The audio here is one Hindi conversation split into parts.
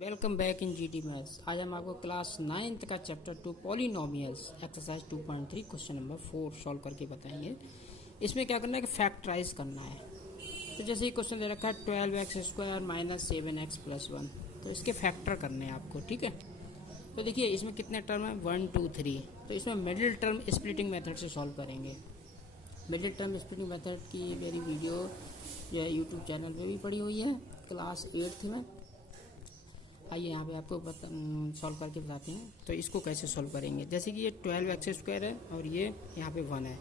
Welcome back in GT maths. आज हम आपको क्लास 9th का chapter 2 polynomials exercise 2.3 question number 4 solve करके बताएंगे। इसमें क्या करना है कि फैक्टराइज करना है। तो जैसे ये क्वेश्चन दे रखा है 12x² माइनस 7x प्लस 1, तो इसके फैक्टर करने हैं आपको, ठीक है। तो देखिए इसमें कितने टर्म है 1 2 3, तो इसमें मिडिल टर्म स्प्लिटिंग मेथड से सॉल्व करेंगे। मिडिल टर्म स्प्लिटिंग मेथड की मेरी वीडियो जो है यूट्यूब चैनल पे भी पड़ी हुई है क्लास 8th में। आइए यहाँ पे आपको सॉल्व करके बताते हैं। तो इसको कैसे सॉल्व करेंगे, जैसे कि ये 12x² है और ये यहाँ पे 1 है,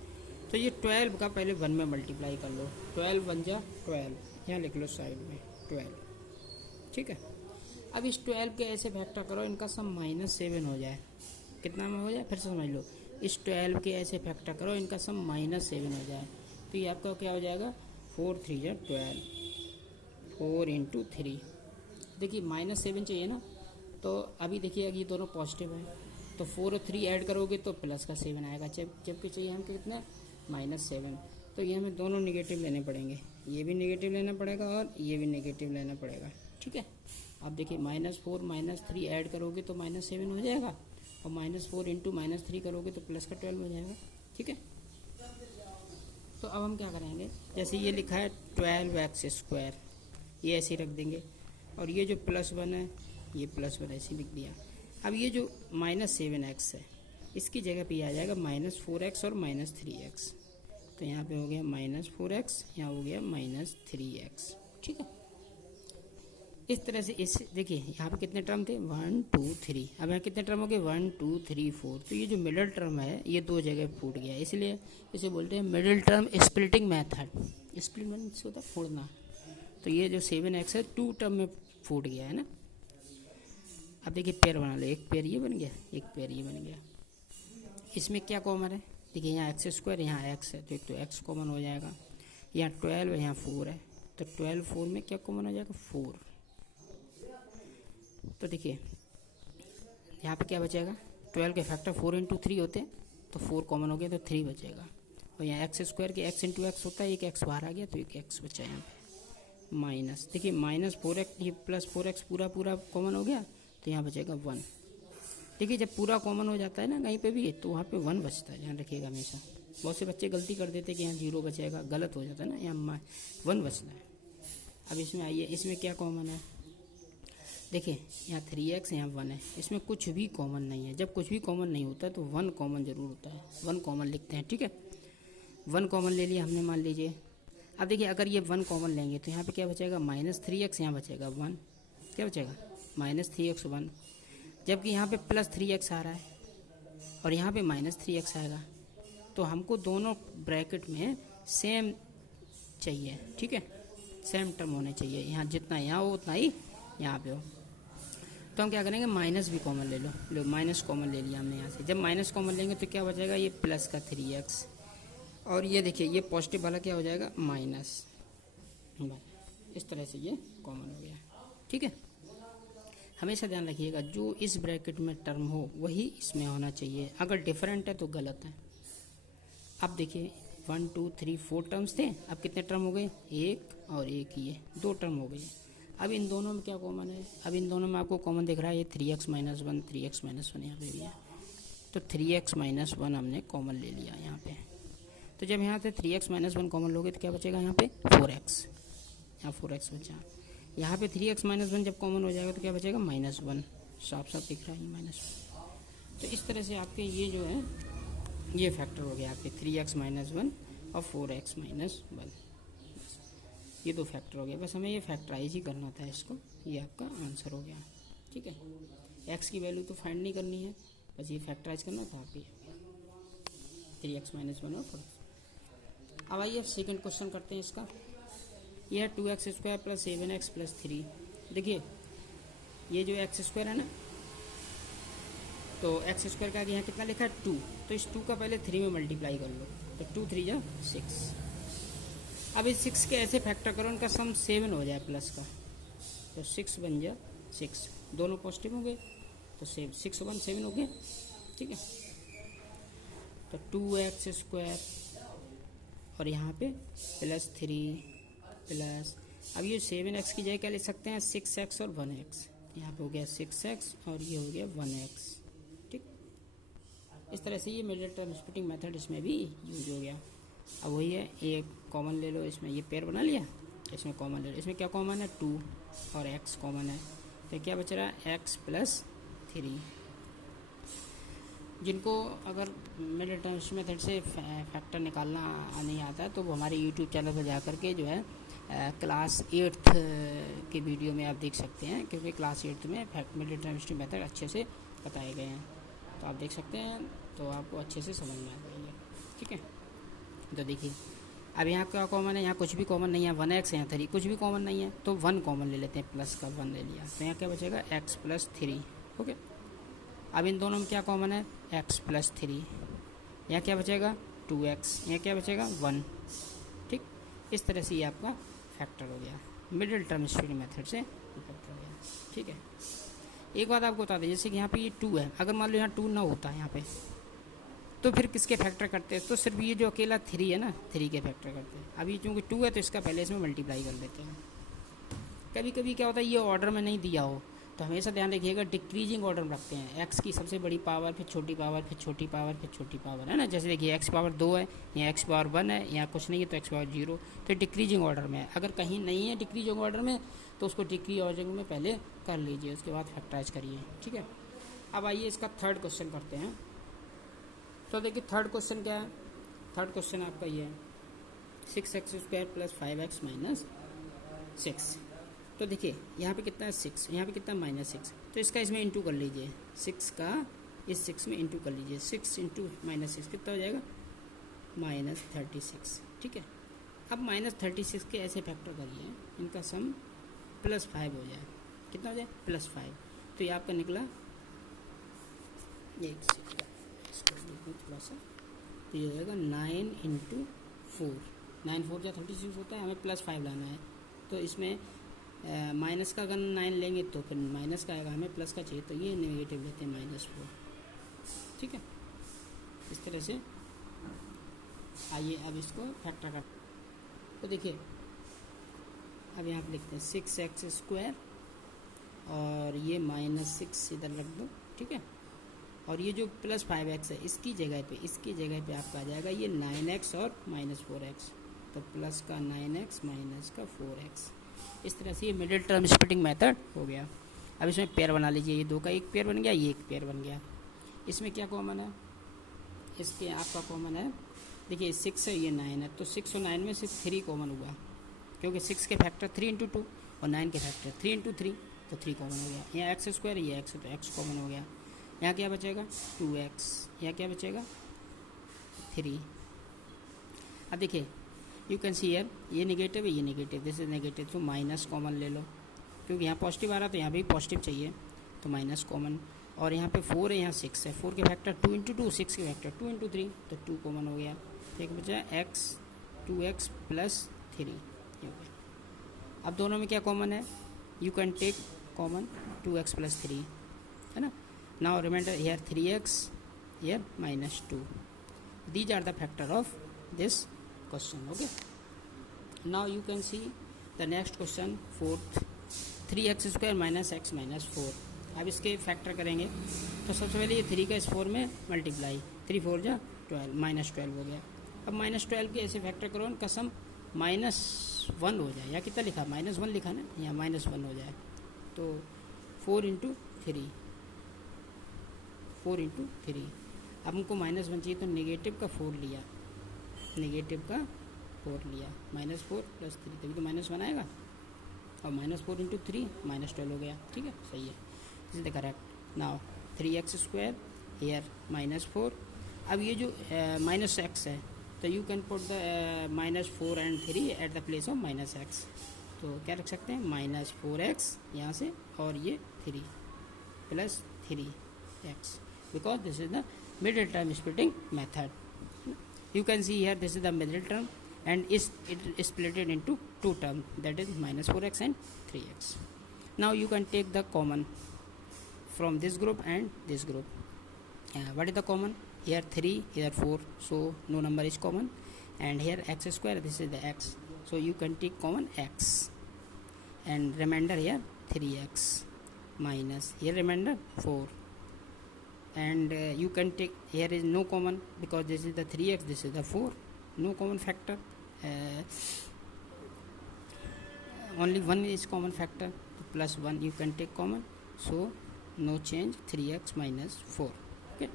तो ये 12 का पहले 1 में मल्टीप्लाई कर लो। 12 1 जा 12, यहाँ लिख लो साइड में 12, ठीक है। अब इस 12 के ऐसे फैक्टर करो इनका सम -7 हो जाए। कितना में हो जाए फिर से समझ लो, इस 12 के ऐसे फैक्टर करो इनका सम -7 हो जाए, तो ये आपका क्या हो जाएगा 4 3 जा 12, 4 × 3। देखिए -7 चाहिए ना, तो अभी देखिए अगर ये दोनों पॉजिटिव है तो 4 और 3 ऐड करोगे तो प्लस का 7 आएगा, जबकि चाहिए हमको कितना -7, तो ये हमें दोनों नेगेटिव लेने पड़ेंगे। ये भी नेगेटिव लेना पड़ेगा और ये भी नेगेटिव लेना पड़ेगा, ठीक है। अब देखिए -4 -3 ऐड करोगे तो -7 हो जाएगा, और -4 × -3 करोगे तो प्लस का 12 हो जाएगा, ठीक है। तो अब हम क्या करेंगे, जैसे ये लिखा है 12x², ये ऐसे ही रख देंगे, और ये जो +1 है ये +1 ऐसे लिख दिया। अब ये जो -7x है इसकी जगह पे आ जाएगा -4x और -3x, तो यहाँ पे हो गया -4x, यहाँ हो गया -3x, ठीक है। इस तरह से इस देखिए यहाँ पे कितने टर्म थे 1 2 3, अब यहाँ कितने टर्म हो गए 1 2 3 4, तो ये जो मिडिल टर्म है ये दो जगह फूट गया, इसलिए इसे बोलते हैं middle term splitting method. Split means होता है फोड़ना, तो ये जो 7x है 2 टर्म में फूट गया है ना। अब देखिए पेयर बना लो, एक पेयर ये बन गया, एक पेयर ये बन गया। इसमें क्या कॉमन है, देखिए यहाँ x², यहाँ x है, तो एक तो x कॉमन हो जाएगा, यहाँ 12 है, यहाँ 4 है, तो 12 4 में क्या कॉमन हो जाएगा 4। तो देखिए यहाँ पे क्या बचेगा, 12 के फैक्टर 4 × 3 होते हैं, तो 4 कॉमन हो गया तो 3 बचेगा, और यहाँ x² के x × x होता है, एक x बाहर आ गया तो एक x बचा यहाँ पे माइनस। देखिए -4x ये +4x पूरा कॉमन हो गया, तो यहाँ बचेगा 1। देखिए जब पूरा कॉमन हो जाता है ना कहीं पे भी, तो वहाँ पे 1 बचता है, ध्यान रखिएगा हमेशा। बहुत से बच्चे गलती कर देते हैं कि यहाँ 0 बचेगा, गलत हो जाता है ना, यहाँ 1 बचता है। अब इसमें आइए, इसमें क्या कॉमन है, देखिए यहाँ 3x यहाँ 1 है, इसमें कुछ भी कॉमन नहीं है। जब कुछ भी कॉमन नहीं होता है तो 1 कॉमन ज़रूर होता है, 1 कॉमन लिखते हैं, ठीक है। 1 कॉमन ले लिया हमने, मान लीजिए। अब देखिए अगर ये 1 कॉमन लेंगे तो यहाँ पे क्या बचेगा -3x, यहाँ बचेगा 1, क्या बचेगा -3x 1, जबकि यहाँ पे +3x आ रहा है और यहाँ पे -3x आएगा, तो हमको दोनों ब्रैकेट में सेम चाहिए, ठीक है, सेम टर्म होने चाहिए। यहाँ जितना यहाँ हो उतना ही यहाँ पे हो, तो हम क्या करेंगे माइनस भी कॉमन ले लो माइनस कॉमन ले लिया हमने यहाँ से। जब माइनस कॉमन लेंगे तो क्या बचेगा, ये प्लस का 3x, और ये देखिए ये पॉजिटिव वाला क्या हो जाएगा -1। इस तरह से ये कॉमन हो गया, ठीक है। हमेशा ध्यान रखिएगा जो इस ब्रैकेट में टर्म हो वही इसमें होना चाहिए, अगर डिफरेंट है तो गलत है। अब देखिए 1 2 3 4 टर्म्स थे, अब कितने टर्म हो गए, एक और एक, ये 2 टर्म हो गए। अब इन दोनों में क्या कॉमन है, अब इन दोनों में आपको कॉमन दिख रहा है ये 3x - 1, 3x - 1 यहाँ पे भी है, तो 3x - 1 हमने कॉमन ले लिया यहाँ पे। तो जब यहाँ से 3x - 1 कॉमन लोगे तो क्या बचेगा यहाँ पे 4x, यहाँ 4x बचा। यहाँ पे 3x - 1 जब कॉमन हो जाएगा तो क्या बचेगा -1, साफ साफ दिख रहा है -1। तो इस तरह से आपके ये जो है ये फैक्टर हो गया आपके 3x - 1 और 4x - 1, ये 2 फैक्टर हो गया। बस हमें ये फैक्टराइज ही करना था इसको, ये आपका आंसर हो गया, ठीक है। x की वैल्यू तो फाइंड नहीं करनी है, बस ये फैक्टराइज करना था आपके 3x - 1 और 4x। अब आइए सेकंड क्वेश्चन करते हैं इसका। यह है 2x² + 7x + 3। देखिए ये जो x² है ना, तो x² का यहाँ कितना लिखा है 2, तो इस 2 का पहले 3 में मल्टीप्लाई कर लो, तो 2 3 जा 6। अब इस 6 के ऐसे फैक्टर करो उनका सम 7 हो जाए प्लस का, तो 6 बन जा 6, दोनों पॉजिटिव हो गए तो 6 1 7 हो गए, ठीक है। तो 2x² और यहाँ पे +3 प्लस, अब ये 7x की जगह क्या लिख सकते हैं 6x और 1x, यहाँ पे हो गया 6x और ये हो गया 1x। ठीक, इस तरह से ये मिडिल टर्म स्प्लिटिंग मेथड इसमें भी यूज हो गया। अब वही है, एक कॉमन ले लो, इसमें ये पेयर बना लिया, इसमें कॉमन ले लो। इसमें क्या कॉमन है, 2 और x कॉमन है, तो क्या बच रहा है x प्लस 3। जिनको अगर मिडिल टर्म मेथड से फैक्टर निकालना नहीं आता है तो वो हमारे यूट्यूब चैनल पर जा कर के जो है क्लास 8th के वीडियो में आप देख सकते हैं, क्योंकि क्लास 8th में मिडिल टर्म मेथड अच्छे से बताए गए हैं, तो आप देख सकते हैं, तो आपको अच्छे से समझ में आ जाएंगे। ठीक है, तो देखिए अब यहाँ क्या कॉमन है, यहाँ कुछ भी कॉमन नहीं है, 1x यहाँ 3 कुछ भी कॉमन नहीं है, तो 1 कॉमन ले लेते हैं, प्लस का 1 ले लिया, तो यहाँ क्या बचेगा x प्लस 3। ओके, अब इन दोनों में क्या कॉमन है, x प्लस 3, यहाँ क्या बचेगा 2x, यहाँ क्या बचेगा 1। ठीक, इस तरह से ये आपका फैक्टर हो गया, मिडिल टर्म स्प्लिटिंग मेथड से फैक्टर हो गया। ठीक है, एक बात आपको बता दें, जैसे कि यहाँ पे ये 2 है, अगर मान लो यहाँ 2 ना होता यहाँ पे, तो फिर किसके फैक्टर करते हैं, तो सिर्फ ये जो अकेला 3 है ना, 3 के फैक्टर करते हैं। अभी चूँकि 2 है तो इसका पहले इसमें मल्टीप्लाई कर देते हैं। कभी कभी क्या होता है, ये ऑर्डर में नहीं दिया हो तो हमेशा ध्यान रखिएगा, डिक्रीजिंग ऑर्डर में रखते हैं, x की सबसे बड़ी पावर, फिर छोटी पावर, फिर छोटी पावर, फिर छोटी पावर, है ना। जैसे देखिए x पावर 2 है, या x पावर 1 है, या कुछ नहीं है तो x पावर 0, तो डिक्रीजिंग ऑर्डर में है। अगर कहीं नहीं है डिक्रीजिंग ऑर्डर में तो उसको डिक्रीज ऑर्डर में पहले कर लीजिए, उसके बाद फैक्टराइज करिए। ठीक है, अब आइए इसका थर्ड क्वेश्चन करते हैं। तो देखिए थर्ड क्वेश्चन क्या है, थर्ड क्वेश्चन आपका ये है 6x² प्लस 5x माइनस 6। तो देखिए यहाँ पे कितना है 6, यहाँ पे कितना -6, तो इसका इसमें इंटू कर लीजिए, 6 का इस 6 में इंटू कर लीजिए, 6 इंटू -6 कितना हो जाएगा -36। ठीक है, अब -36 के ऐसे फैक्टर करिए, इनका सम +5 हो जाए, कितना हो जाए +5, तो ये आपका निकला, एक सेकंड इसको थोड़ा सा, तो ये हो जाएगा 9 इंटू 4, 9 4 या 36 होता है, हमें +5 लाना है, तो इसमें माइनस का अगर 9 लेंगे तो फिर माइनस का आएगा, हमें प्लस का चाहिए, तो ये नेगेटिव लेते हैं -4। ठीक है, इस तरह से आइए अब इसको फैक्टर कर, तो देखिए अब यहाँ पे लिखते हैं 6x² और ये -6 इधर रख दो। ठीक है, और ये जो +5x है इसकी जगह पे आपका आ जाएगा ये 9x और -4x, तो प्लस का 9x माइनस का 4x। इस तरह से ये मिडिल टर्म स्प्लिटिंग मेथड हो गया। अब इसमें पेयर बना लीजिए, ये 2 का एक पेयर बन गया, ये एक पेयर बन गया। इसमें क्या कॉमन है, इसके आपका कॉमन है, देखिए 6 है, ये 9 है, तो 6 और 9 में सिर्फ 3 कॉमन हुआ, क्योंकि 6 के फैक्टर 3 इंटू 2 और 9 के फैक्टर 3 इंटू 3, तो 3 कॉमन हो गया। यहाँ x², ये x है तो x कॉमन हो गया। यहाँ क्या बचेगा 2x, यहाँ क्या बचेगा 3। अब देखिए यू कैन सी हियर, ये नेगेटिव है, ये नेगेटिव, दिस इज नेगेटिव, तो माइनस कॉमन ले लो, क्योंकि यहाँ पॉजिटिव आ रहा तो यहाँ भी पॉजिटिव चाहिए, तो माइनस कॉमन। और यहाँ पे 4 है, यहाँ 6 है, 4 के फैक्टर 2 इंटू 2, 6 के फैक्टर 2 इंटू 3, तो 2 कॉमन हो गया, तो एक बचा x 2x प्लस 3 ये हो गया। अब दोनों में क्या कॉमन है, you can take common 2x plus 3, है ना। Now reminder here 3x, here -2, these are the factor of this question. Okay, now you can see the next question, fourth, 3x² minus x minus 4। अब इसके फैक्टर करेंगे तो सबसे पहले ये 3 का इस 4 में मल्टीप्लाई, 3 4 जा 12, -12 हो गया। अब -12 के ऐसे फैक्टर करो, उनका सम -1 हो जाए, या कितना लिखा -1 लिखा ना, यहाँ -1 हो जाए, तो 4 इंटू 3, 4 इंटू 3। अब हमको -1 चाहिए तो नेगेटिव का 4 लिया, नेगेटिव का 4 लिया, -4 प्लस 3, तभी तो -1 आएगा, और -4 इंटू 3 -12 हो गया। ठीक है, सही है, this is the correct. Now 3x² here -4। अब ये जो -x है, तो you can put the -4 and 3 at the place of -x, तो क्या रख सकते हैं -4x यहाँ से, और ये 3 plus 3x, because this is the middle term splitting method. You can see here this is the middle term and it is split into 2 terms, that is -4x and 3x. Now you can take the common from this group and this group. What is the common? Here 3, here 4, so no number is common, and here x², this is the x, so you can take common x, and remainder here 3x, minus here remainder 4, and you can take, here is no common because this is the 3x, this is the 4, no common factor, only 1 is common factor, plus 1 you can take common, so no change, 3x minus 4. Okay,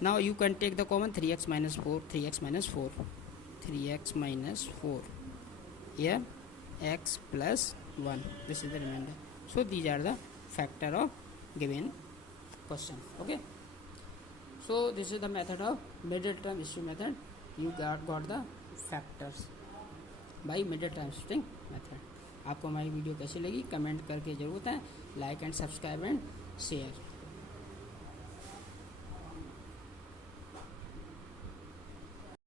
now you can take the common 3x minus 4, 3x minus 4, 3x minus 4, here x plus 1, this is the remainder. So these are the factor of given question. Okay, so this is the method of middle term history method. You got the factors by middle term shifting method. आपको हमारी वीडियो कैसी लगी कमेंट करके जरूर बताएं, like and subscribe and share.